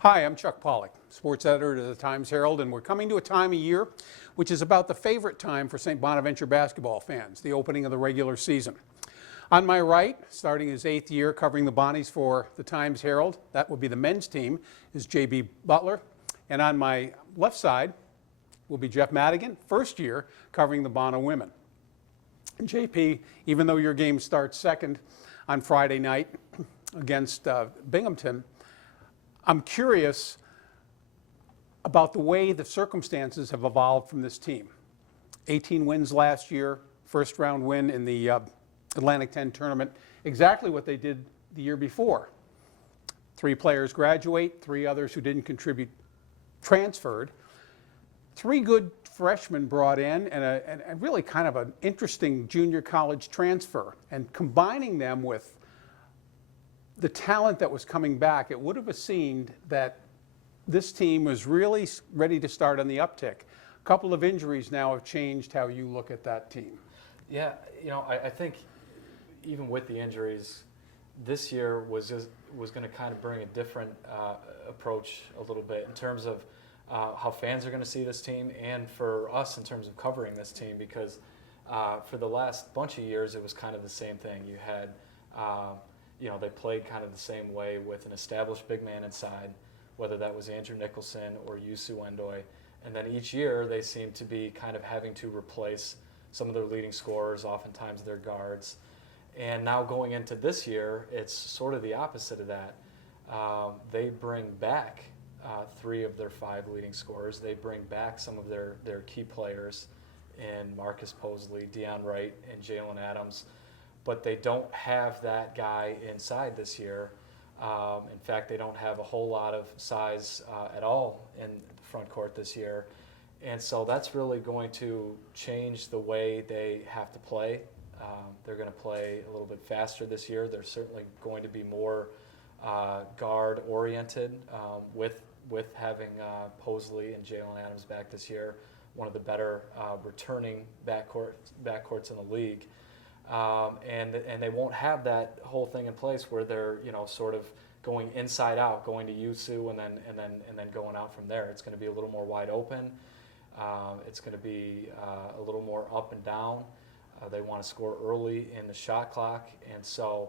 Hi, I'm Chuck Pollock, sports editor to the Times Herald, and we're coming to a time of year which is about the favorite time for St. Bonaventure basketball fans, the opening of the regular season. On my right, starting his 8th year covering the Bonnies for the Times Herald, that would be the men's team, is JP Butler. And on my left side will be Jeff Madigan, first year covering the Bono women. And JP, even though your game starts second on Friday night against Binghamton, I'm curious about the way the circumstances have evolved from this team. 18 wins last year, first round win in the Atlantic 10 tournament, exactly what they did the year before. 3 players graduate, 3 others who didn't contribute transferred. 3 good freshmen brought in and really kind of an interesting junior college transfer. And combining them with the talent that was coming back, it would have seemed that this team was really ready to start on the uptick. A couple of injuries now have changed how you look at that team. Yeah, I think even with the injuries, this year was going to kind of bring a different approach a little bit in terms of how fans are going to see this team, and for us in terms of covering this team, because for the last bunch of years it was kind of the same thing. You had they played kind of the same way with an established big man inside, whether that was Andrew Nicholson or Yusu Endoy. And then each year they seemed to be kind of having to replace some of their leading scorers, oftentimes their guards. And now going into this year, it's sort of the opposite of that. They bring back 3 of their 5 leading scorers. They bring back some of their key players in Marcus Posley, Deion Wright, and Jalen Adams. But they don't have that guy inside this year. In fact, they don't have a whole lot of size at all in the front court this year. And so that's really going to change the way they have to play. They're going to play a little bit faster this year. They're certainly going to be more guard-oriented with having Posley and Jalen Adams back this year, one of the better returning backcourts in the league. And they won't have that whole thing in place where they're sort of going inside out, going to Yusu and then going out from there. It's going to be a little more wide open. It's going to be a little more up and down. They want to score early in the shot clock, and so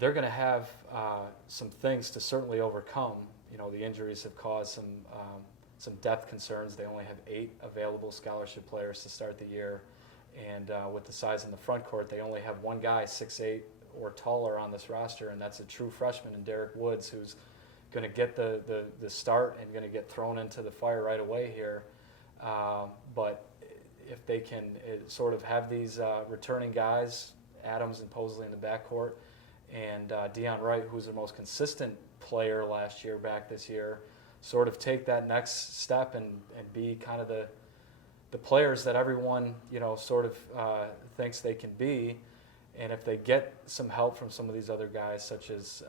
they're going to have some things to certainly overcome. The injuries have caused some depth concerns. They only have 8 available scholarship players to start the year. And with the size in the front court, they only have one guy 6'8" or taller on this roster, and that's a true freshman in Derek Woods, who's going to get the start and going to get thrown into the fire right away here. But if they can sort of have these returning guys, Adams and Posley in the backcourt, and Deion Wright, who's the most consistent player last year, back this year, sort of take that next step and be kind of the players that everyone sort of thinks they can be. And if they get some help from some of these other guys, such as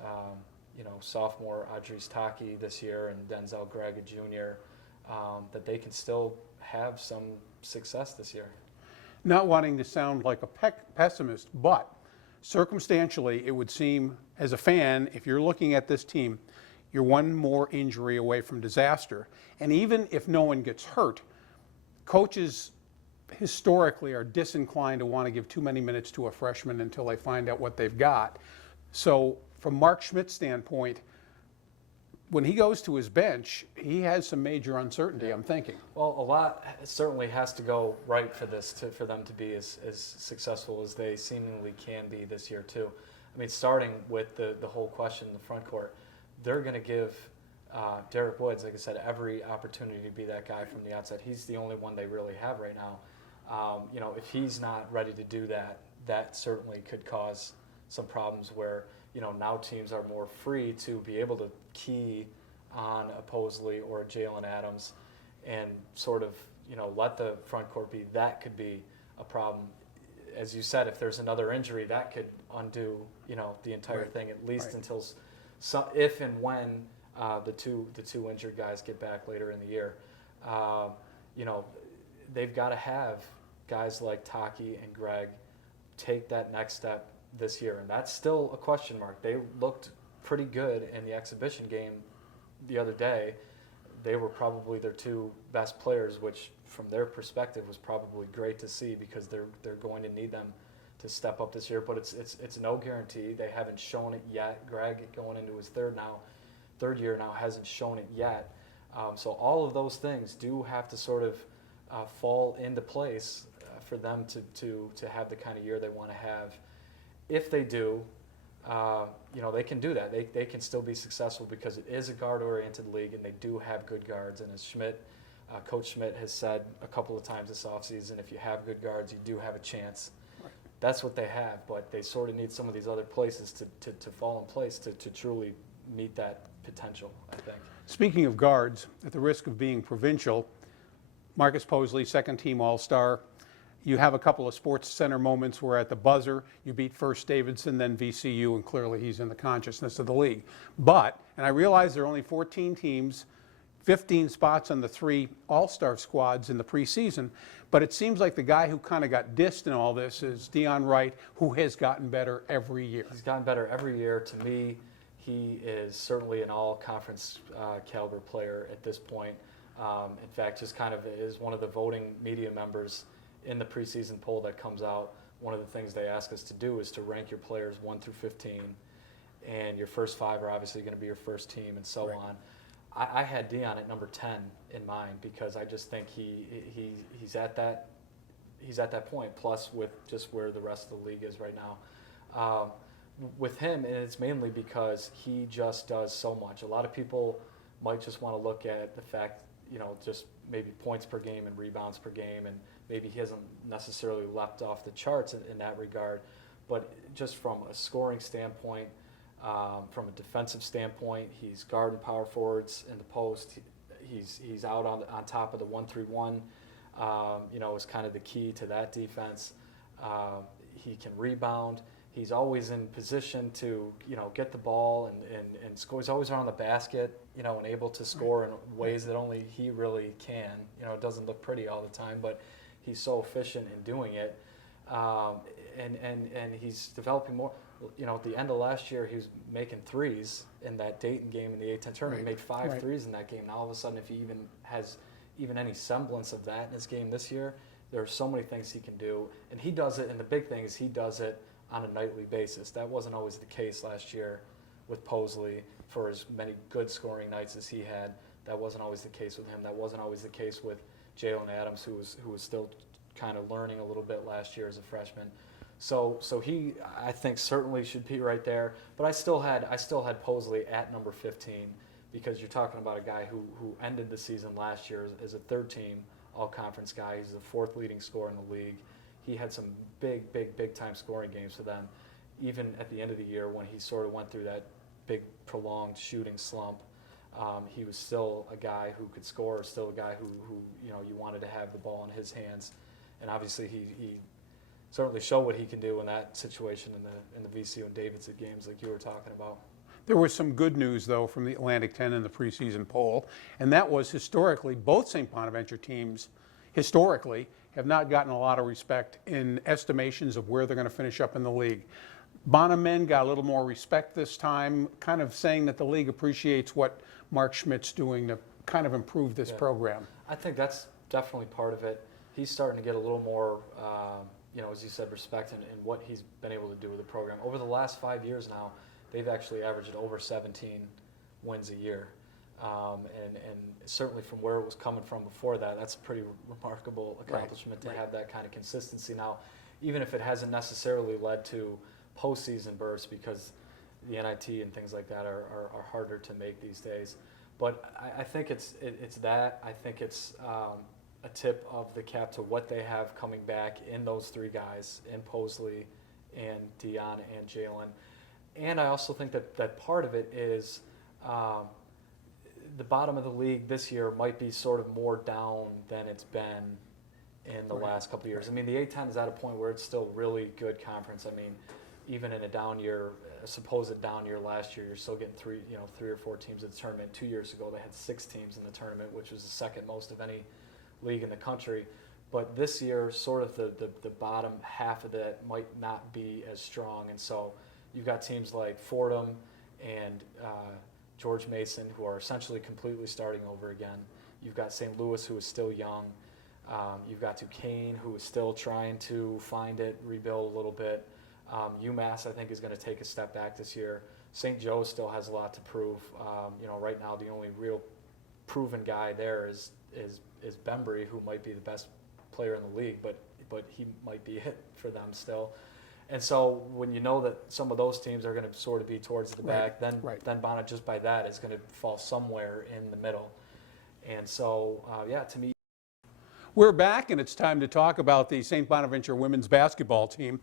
sophomore Adris Taki this year and Denzel Grega Jr., that they can still have some success this year. Not wanting to sound like a pessimist, but circumstantially it would seem, as a fan, if you're looking at this team, you're one more injury away from disaster. And even if no one gets hurt, coaches historically are disinclined to want to give too many minutes to a freshman until they find out what they've got. So from Mark Schmidt's standpoint, when he goes to his bench, he has some major uncertainty, I'm thinking. Well, a lot certainly has to go right for for them to be as successful as they seemingly can be this year too. I mean, starting with the whole question in the front court, they're going to give Derek Woods, like I said, every opportunity to be that guy from the outside. He's the only one they really have right now. If he's not ready to do that, that certainly could cause some problems where, now teams are more free to be able to key on a Posley or a Jalen Adams and sort of, let the front court be. That could be a problem. As you said, if there's another injury, that could undo, the entire thing, at least until if and when the two injured guys get back later in the year. They've got to have guys like Taki and Greg take that next step this year, and that's still a question mark. They looked pretty good in the exhibition game the other day, they were probably their two best players, which from their perspective was probably great to see because they're going to need them to step up this year. But it's no guarantee. They haven't shown it yet. Greg, going into his third year now, hasn't shown it yet. So all of those things do have to sort of fall into place for them to have the kind of year they want to have. If they do, they can do that. They can still be successful because it is a guard-oriented league, and they do have good guards. And as Coach Schmidt has said a couple of times this offseason, if you have good guards, you do have a chance. Right. That's what they have, but they sort of need some of these other places to fall in place to truly meet that potential, I think. Speaking of guards, at the risk of being provincial, Marcus Posley, second-team All-Star. You have a couple of Sports Center moments where at the buzzer you beat first Davidson, then VCU, and clearly he's in the consciousness of the league. But, and I realize there are only 14 teams, 15 spots on the 3 All-Star squads in the preseason, but it seems like the guy who kind of got dissed in all this is Deion Wright, who has gotten better every year. He's gotten better every year. To me, he is certainly an all-conference caliber player at this point. In fact, just kind of is one of the voting media members in the preseason poll that comes out. One of the things they ask us to do is to rank your players 1 through 15, and your first 5 are obviously going to be your first team, and so on. I had Deion at number 10 in mind because I just think he's at that point. Plus, with just where the rest of the league is right now, with him, and it's mainly because he just does so much. A lot of people might just want to look at the fact, just maybe points per game and rebounds per game, and maybe he hasn't necessarily leapt off the charts in that regard. But just from a scoring standpoint, from a defensive standpoint, he's guarding power forwards in the post. He's out on top of the 1-3-1. Is kind of the key to that defense. He can rebound. He's always in position to get the ball and score. He's always around the basket, and able to score in ways that only he really can. It doesn't look pretty all the time, but he's so efficient in doing it. And he's developing more. At the end of last year, he was making threes in that Dayton game in the A-10 tournament. He made 5 threes in that game. Now all of a sudden, if he even has any semblance of that in his game this year, there are so many things he can do. And he does it, and the big thing is he does it on a nightly basis. That wasn't always the case last year with Posley for as many good scoring nights as he had. That wasn't always the case with him. That wasn't always the case with Jalen Adams, who was still kind of learning a little bit last year as a freshman. So he, I think, certainly should be right there. But I still had Posley at number 15 because you're talking about a guy who ended the season last year as a third-team all-conference guy. He's the 4th leading scorer in the league. He had some big time scoring games for them. Even at the end of the year when he sort of went through that big prolonged shooting slump, he was still a guy who could score, still a guy who you wanted to have the ball in his hands. And obviously he certainly showed what he can do in that situation in the VCU and Davidson games like you were talking about. There was some good news, though, from the Atlantic 10 in the preseason poll, and that was historically both St. Bonaventure teams historically have not gotten a lot of respect in estimations of where they're going to finish up in the league. Bonamen got a little more respect this time, kind of saying that the league appreciates what Mark Schmidt's doing to kind of improve this program. I think that's definitely part of it. He's starting to get a little more, as you said, respect in what he's been able to do with the program. Over the last 5 years now, they've actually averaged over 17 wins a year. And certainly from where it was coming from before that, that's a pretty remarkable accomplishment to have that kind of consistency now, even if it hasn't necessarily led to postseason bursts because the NIT and things like that are harder to make these days. But I think it's that. I think it's a tip of the cap to what they have coming back in those 3 guys, in Posley and Deion and Jalen. And I also think that part of it is the bottom of the league this year might be sort of more down than it's been in the last couple of years. I mean, the A-10 is at a point where it's still really good conference. I mean, even in a down year, a supposed down year last year, you're still getting 3 or 4 teams in the tournament. 2 years ago, they had 6 teams in the tournament, which was the second most of any league in the country. But this year, sort of the bottom half of that might not be as strong. And so you've got teams like Fordham and George Mason, who are essentially completely starting over again. You've got St. Louis, who is still young. You've got Duquesne, who is still trying to find it, rebuild a little bit. UMass, I think, is going to take a step back this year. St. Joe still has a lot to prove. Right now, the only real proven guy there is Bembry, who might be the best player in the league, but he might be it for them still. And so when you know that some of those teams are going to sort of be towards the back, then Bonnet, just by that, is going to fall somewhere in the middle. And so, to me. We're back, and it's time to talk about the St. Bonaventure women's basketball team.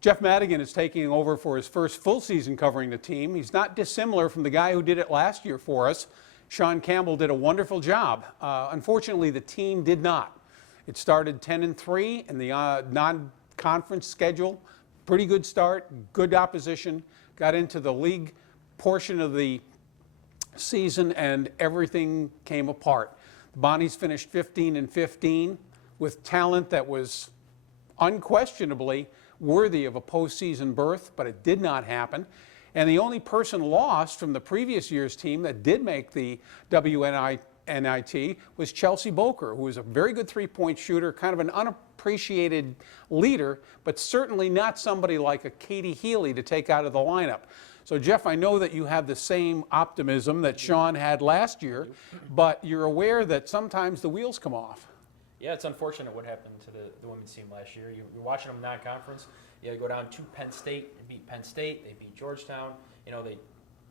Jeff Madigan is taking over for his first full season covering the team. He's not dissimilar from the guy who did it last year for us. Sean Campbell did a wonderful job. Unfortunately, the team did not. It started 10-3 in the non-conference schedule. Pretty good start, good opposition. Got into the league portion of the season, and everything came apart. The Bonnies finished 15-15 with talent that was unquestionably worthy of a postseason berth, but it did not happen. And the only person lost from the previous year's team that did make the WNIT was Chelsea Boker, who was a very good three-point shooter, kind of an unappreciated leader, but certainly not somebody like a Katie Healy to take out of the lineup. So, Jeff, I know that you have the same optimism that Sean had last year, but you're aware that sometimes the wheels come off. Yeah, it's unfortunate what happened to the women's team last year. You're watching them non-conference. You go down to Penn State and beat Penn State. They beat Georgetown. They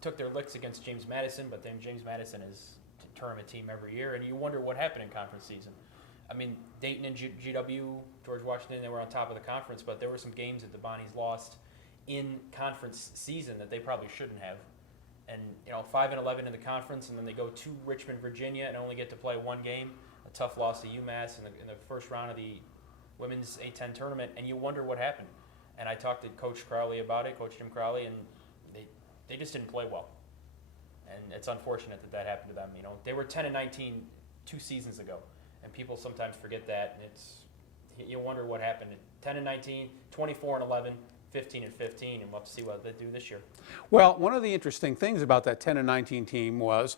took their licks against James Madison, but then James Madison is a tournament team every year, and you wonder what happened in conference season. I mean, Dayton and GW, George Washington, they were on top of the conference, but there were some games that the Bonnies lost in conference season that they probably shouldn't have. And 5-11 in the conference, and then they go to Richmond, Virginia, and only get to play one game. A tough loss to UMass in the first round of the women's A-10 tournament, and you wonder what happened. And I talked to Coach Crowley about it, Coach Jim Crowley, and they just didn't play well. And it's unfortunate that happened to them. They were 10-19 2 seasons ago, and people sometimes forget that. And you wonder what happened. 10-19, 24-11. 15-15, and we'll have to see what they do this year. Well, one of the interesting things about that 10-19 team was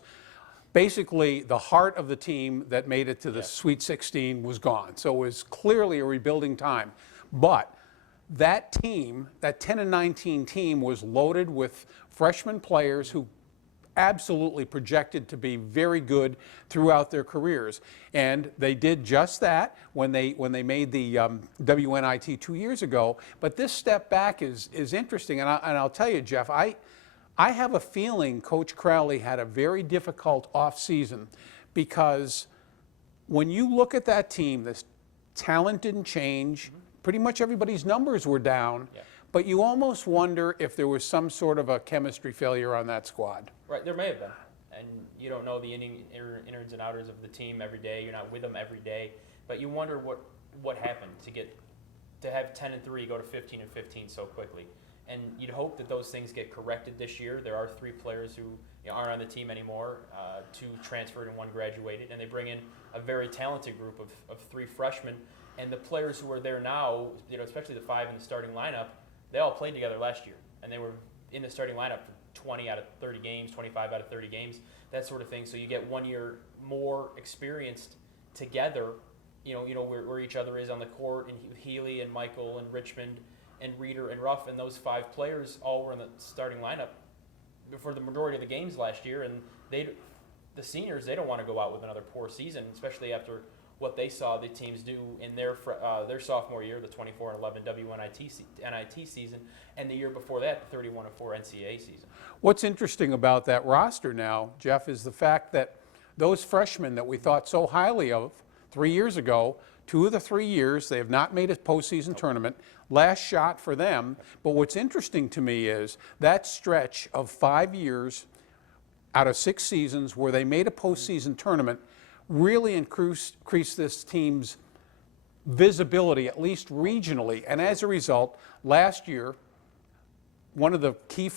basically the heart of the team that made it to the Sweet 16 was gone. So it was clearly a rebuilding time. But that team, that 10-19 team, was loaded with freshman players who absolutely projected to be very good throughout their careers, and they did just that when they made the WNIT 2 years ago. But this step back is interesting, and I'll tell you, Jeff, I have a feeling Coach Crowley had a very difficult off season, because when you look at that team, this talent didn't change. Pretty much everybody's numbers were down. Yeah. But you almost wonder if there was some sort of a chemistry failure on that squad. Right, there may have been. And you don't know the innards and outers of the team every day. You're not with them every day. But you wonder what happened to have 10-3 go to 15-15 so quickly. And you'd hope that those things get corrected this year. There are 3 players who aren't on the team anymore. 2 transferred and 1 graduated. And they bring in a very talented group of 3 freshmen. And the players who are there now, especially the 5 in the starting lineup, they all played together last year, and they were in the starting lineup for 20 out of 30 games, 25 out of 30 games, that sort of thing. So you get 1 year more experienced together, where each other is on the court, and Healy and Michael and Richmond and Reeder and Ruff, and those 5 players all were in the starting lineup for the majority of the games last year. And the seniors, they don't want to go out with another poor season, especially after what they saw the teams do in their sophomore year, the 24-11 WNIT season, and the year before that, the 31-4 NCAA season. What's interesting about that roster now, Jeff, is the fact that those freshmen that we thought so highly of 3 years ago, 2 of the 3 years, they have not made a postseason tournament. Last shot for them. But what's interesting to me is that stretch of 5 years out of 6 seasons where they made a postseason tournament really increased this team's visibility, at least regionally. And as a result, last year, one of the key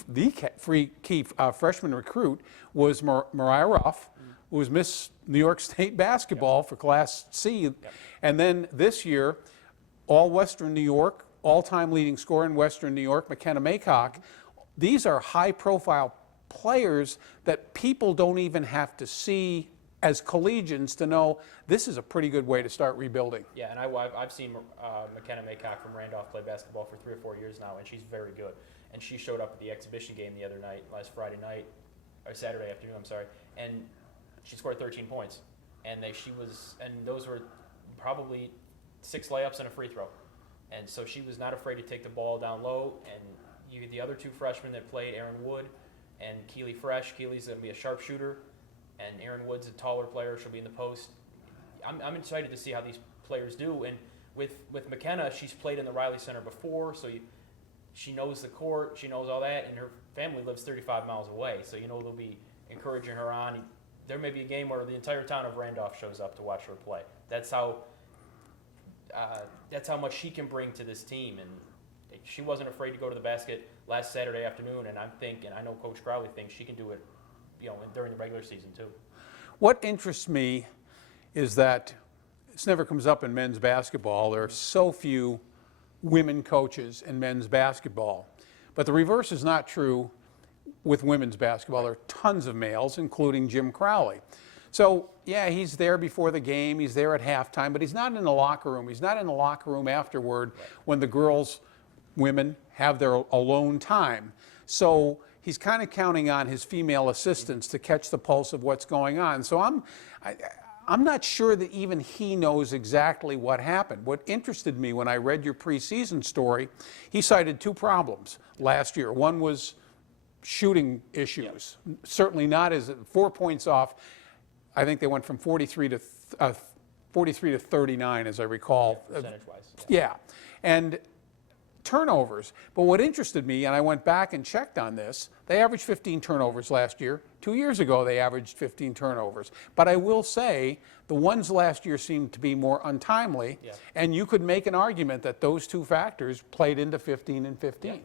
freshman recruit was Mariah Ruff, who was Miss New York State basketball for Class C. And then this year, all Western New York, all-time leading scorer in Western New York, McKenna Maycock. These are high-profile players that people don't even have to see as collegians to know this is a pretty good way to start rebuilding. Yeah, and I've seen McKenna Maycock from Randolph play basketball for 3 or 4 years now, and she's very good. And she showed up at the exhibition game the other night, last Friday night, or Saturday afternoon, I'm sorry, and she scored 13 points. And those were probably 6 layups and a free throw. And so she was not afraid to take the ball down low. And you had the other 2 freshmen that played, Erin Wood and Keely Fresh. Keely's going to be a sharpshooter, and Erin Wood's a taller player. She'll be in the post. I'm excited to see how these players do. And with McKenna, she's played in the Riley Center before, so she knows the court, she knows all that, and her family lives 35 miles away, so they'll be encouraging her on. There may be a game where the entire town of Randolph shows up to watch her play. That's how much she can bring to this team, and she wasn't afraid to go to the basket last Saturday afternoon, and I know Coach Crowley thinks she can do it, during the regular season too. What interests me is that this never comes up in men's basketball. There are so few women coaches in men's basketball. But the reverse is not true with women's basketball. There are tons of males, including Jim Crowley. So, yeah, he's there before the game, he's there at halftime, but he's not in the locker room. He's not in the locker room afterward when the women have their alone time. So he's kind of counting on his female assistants to catch the pulse of what's going on. So I'm not sure that even he knows exactly what happened. What interested me when I read your preseason story, he cited 2 problems last year. One was shooting issues. Yep. Certainly not 4 points off. I think they went from 43 to 39, as I recall. Yeah, percentage-wise. Yeah. And turnovers. But what interested me, and I went back and checked on this, they averaged 15 turnovers last year. 2 years ago, they averaged 15 turnovers. But I will say the ones last year seemed to be more untimely, and you could make an argument that those 2 factors played into 15 and 15. Yeah.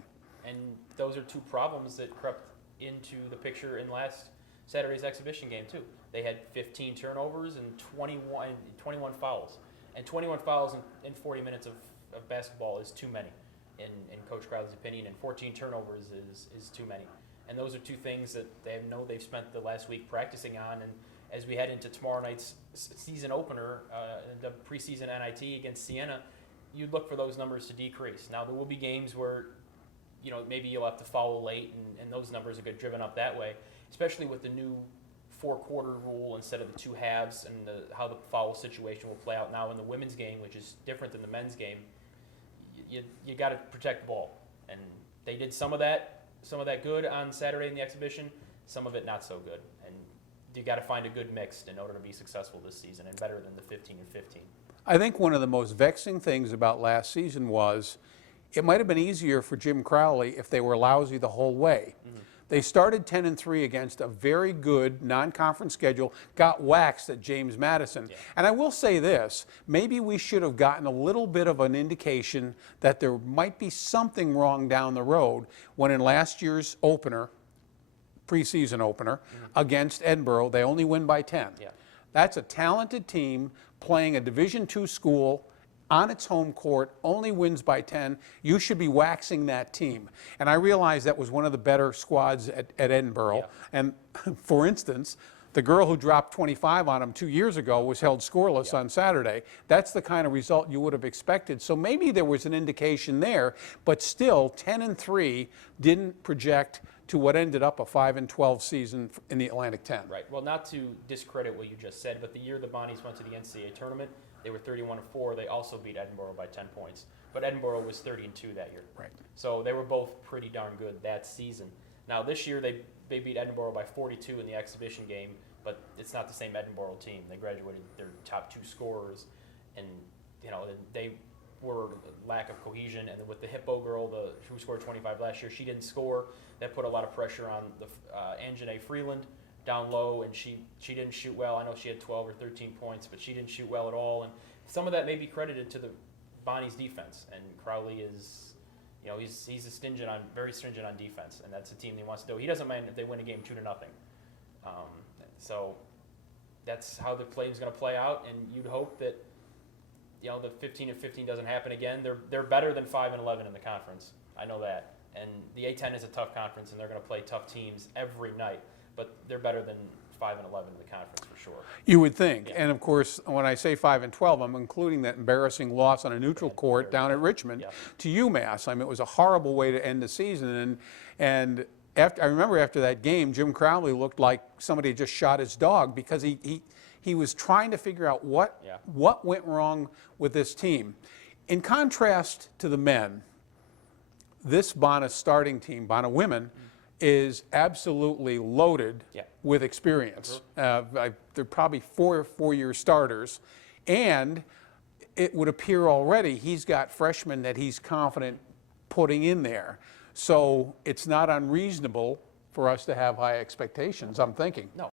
And those are 2 problems that crept into the picture in last Saturday's exhibition game, too. They had 15 turnovers and 21 fouls. And 21 fouls in 40 minutes of basketball is too many, in Coach Crowley's opinion, and 14 turnovers is too many. And those are 2 things that they've spent the last week practicing on. And as we head into tomorrow night's season opener, the preseason NIT against Siena, you'd look for those numbers to decrease. Now, there will be games where maybe you'll have to foul late, and those numbers will get driven up that way, especially with the new 4-quarter rule instead of the 2 halves, and how the foul situation will play out now in the women's game, which is different than the men's game. You got to protect the ball, and they did some of that good on Saturday in the exhibition, some of it not so good, and you got to find a good mix in order to be successful this season and better than the 15 and 15. I think one of the most vexing things about last season was it might have been easier for Jim Crowley if they were lousy the whole way. Mm-hmm. They started 10-3 against a very good non-conference schedule, got waxed at James Madison. Yeah. And I will say this, maybe we should have gotten a little bit of an indication that there might be something wrong down the road when in last year's opener, preseason opener, against Edinburgh, they only win by 10. Yeah. That's a talented team playing a Division II school on its home court, only wins by 10. You should be waxing that team. And I realized that was one of the better squads at Edinburgh. Yeah. And for instance, the girl who dropped 25 on them 2 years ago was held scoreless on Saturday. That's the kind of result you would have expected. So maybe there was an indication there, but still 10-3 didn't project to what ended up a 5-12 season in the Atlantic 10. Right. Well, not to discredit what you just said, but the year the Bonnies went to the NCAA tournament, they were 31-4. They also beat Edinburgh by 10 points. But Edinburgh was 30-2 that year. Right. So they were both pretty darn good that season. Now this year they beat Edinburgh by 42 in the exhibition game, but it's not the same Edinburgh team. They graduated their top 2 scorers, and they were lack of cohesion. And with the Hippo girl, who scored 25 last year, she didn't score. That put a lot of pressure on the Anjanae Freeland down low, and she didn't shoot well. I know she had 12 or 13 points, but she didn't shoot well at all. And some of that may be credited to the Bonnie's defense. And Crowley is, he's very stringent on defense, and that's a team he wants to do. He doesn't mind if they win a game 2-0. So that's how the play is going to play out, and you'd hope that the 15-15 doesn't happen again. They're better than 5-11 in the conference. I know that, And the A10 is a tough conference, and they're going to play tough teams every night. But they're better than 5 and 11 in the conference for sure. You would think. Yeah. And of course, when I say 5 and 12, I'm including that embarrassing loss on a neutral court down at Richmond Yeah. to UMass. I mean, it was a horrible way to end the season. And I remember after that game, Jim Crowley looked like somebody had just shot his dog because he was trying to figure out what went wrong with this team. In contrast to the men, this Bona starting team, Bona women, is absolutely loaded with experience. They're probably four-year starters, and it would appear already he's got freshmen that he's confident putting in there. So it's not unreasonable for us to have high expectations, I'm thinking. No,